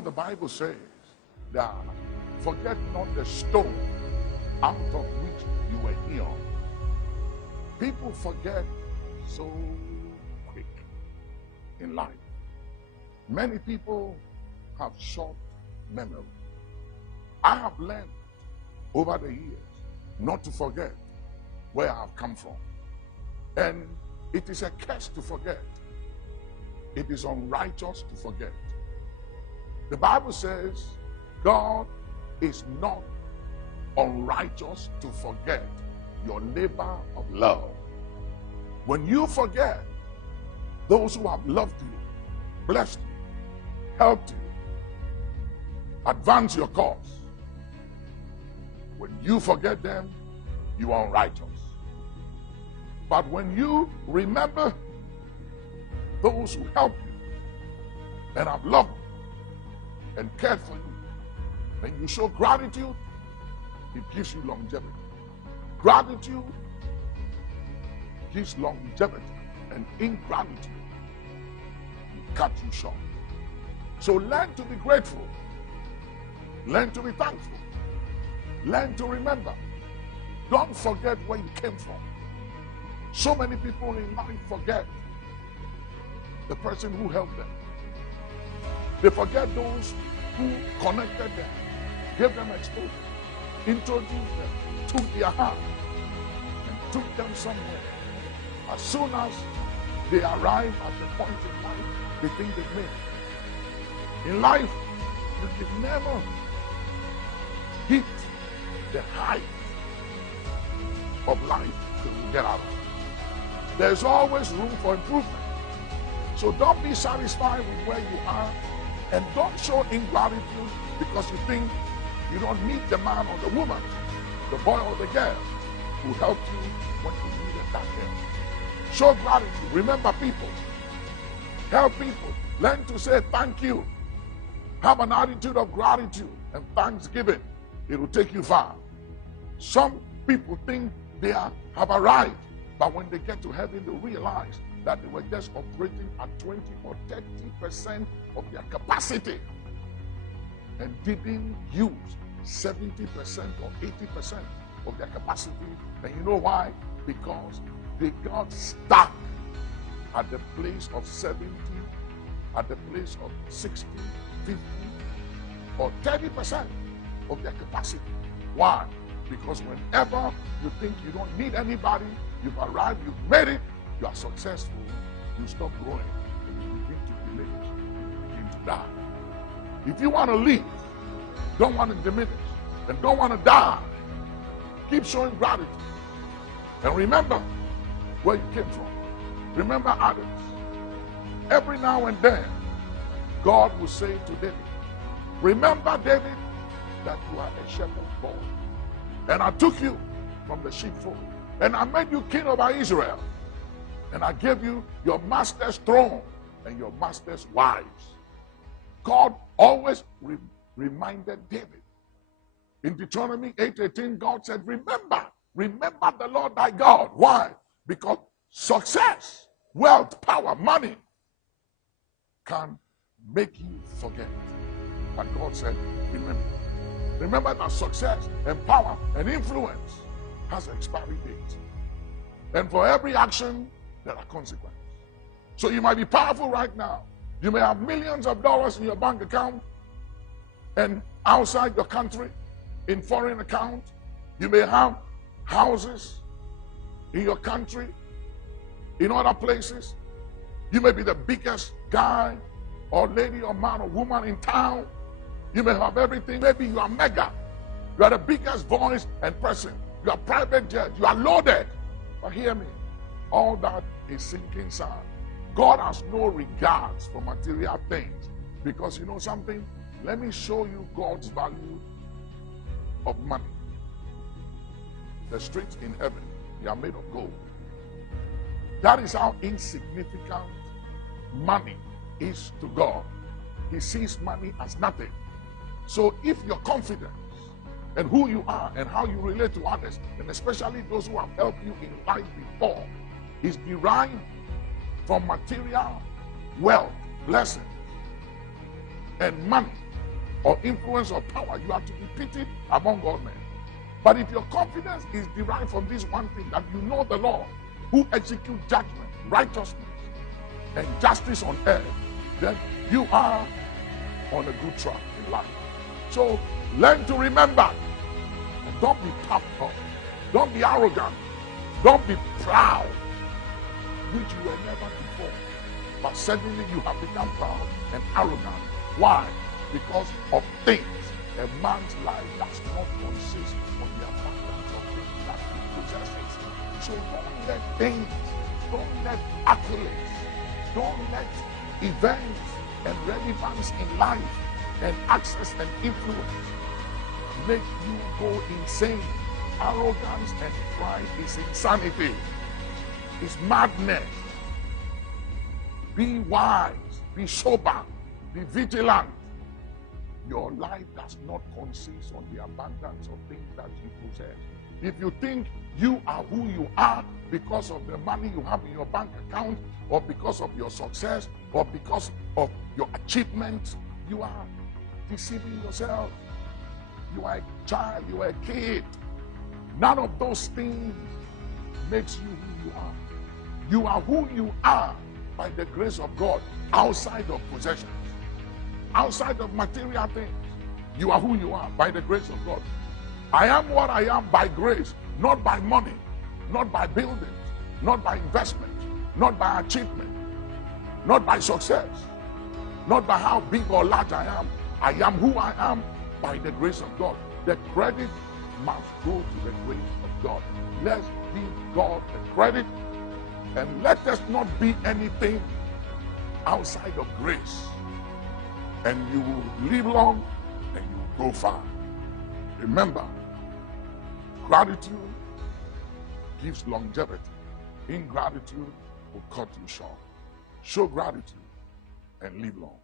The Bible says that forget not the stone out of which you were hewn. People forget so quick in life. Many people have short memory. I have learned over the years not to forget where I have come from. And it is a curse to forget. It is unrighteous to forget. The Bible says God is not unrighteous to forget your labor of love. When you forget those who have loved you, blessed you, helped you, advance your cause, when you forget them, you are unrighteous. But when you remember those who helped you and have loved you and cared for you, and you show gratitude, it gives you longevity. Gratitude gives longevity, and ingratitude will cut you short. So learn to be grateful. Learn to be thankful. Learn to remember. Don't forget where you came from. So many people in life forget the person who helped them. They forget those who connected them, gave them exposure, introduced them, took their hand, and took them somewhere. As soon as they arrive at the point in life, they think they've made it. In life, you can never hit the height of life till you get out of it. There's always room for improvement. So don't be satisfied with where you are, and don't show ingratitude because you think you don't meet the man or the woman, the boy or the girl who helped you when you needed that help. Show gratitude. Remember people. Help people. Learn to say thank you. Have an attitude of gratitude and thanksgiving. It will take you far. Some people think they have arrived, but when they get to heaven, they realize that they were just operating at 20 or 30% of their capacity and didn't use 70% or 80% of their capacity. And you know why? Because they got stuck at the place of 70, at the place of 60, 50, or 30% of their capacity. Why? Because whenever you think you don't need anybody, you've arrived, you've made it, you are successful, you stop growing, and you begin to diminish, you begin to die. If you want to live, don't want to diminish, and don't want to die, keep showing gratitude. And remember where you came from. Remember others. Every now and then, God will say to David, remember, David, that you are a shepherd boy. And I took you from the sheepfold, and I made you king over Israel. And I gave you your master's throne and your master's wives. God always reminded David. In Deuteronomy 8:18, God said, remember the Lord thy God. Why? Because success, wealth, power, money can make you forget. But God said, remember. Remember that success and power and influence has expiry date. And for every action, there are consequences. So you might be powerful right now. You may have millions of dollars in your bank account and outside your country, in foreign account. You may have houses in your country, in other places. You may be the biggest guy or lady or man or woman in town. You may have everything. Maybe you are mega. You are the biggest voice and person. You are private jet. You are loaded. But hear me. All that is sinking sand. God has no regards for material things. Because you know something? Let me show you God's value of money. The streets in heaven, they are made of gold. That is how insignificant money is to God. He sees money as nothing. So if your confidence and who you are and how you relate to others, and especially those who have helped you in life before, is derived from material wealth, blessing, and money, or influence or power, you are to be pitied among all men. But if your confidence is derived from this one thing, that you know the Lord, who executes judgment, righteousness, and justice on earth, then you are on a good track in life. So learn to remember, and don't be puffed up, don't be arrogant, don't be proud, which you were never before. But suddenly you have become proud and arrogant. Why? Because of things. A man's life does not consist on the abundance of things that he possesses. So don't let things, don't let accolades, don't let events and relevance in life and access and influence make you go insane. Arrogance and pride is insanity. It's madness. Be wise, be sober, be vigilant. Your life does not consist on the abundance of things that you possess. If you think you are who you are because of the money you have in your bank account, or because of your success, or because of your achievements, you are deceiving yourself. You are a child, you are a kid. None of those things makes you who you are. You are who you are by the grace of God, outside of possessions, outside of material things. You are who you are by the grace of God. I am what I am by grace, not by money, not by buildings, not by investment, not by achievement, not by success, not by how big or large I am. I am who I am by the grace of God. The credit must go to the grace of God. Let's give God the credit, and let us not be anything outside of grace. And you will live long and you will go far. Remember, gratitude gives longevity. Ingratitude will cut you short. Show gratitude and live long.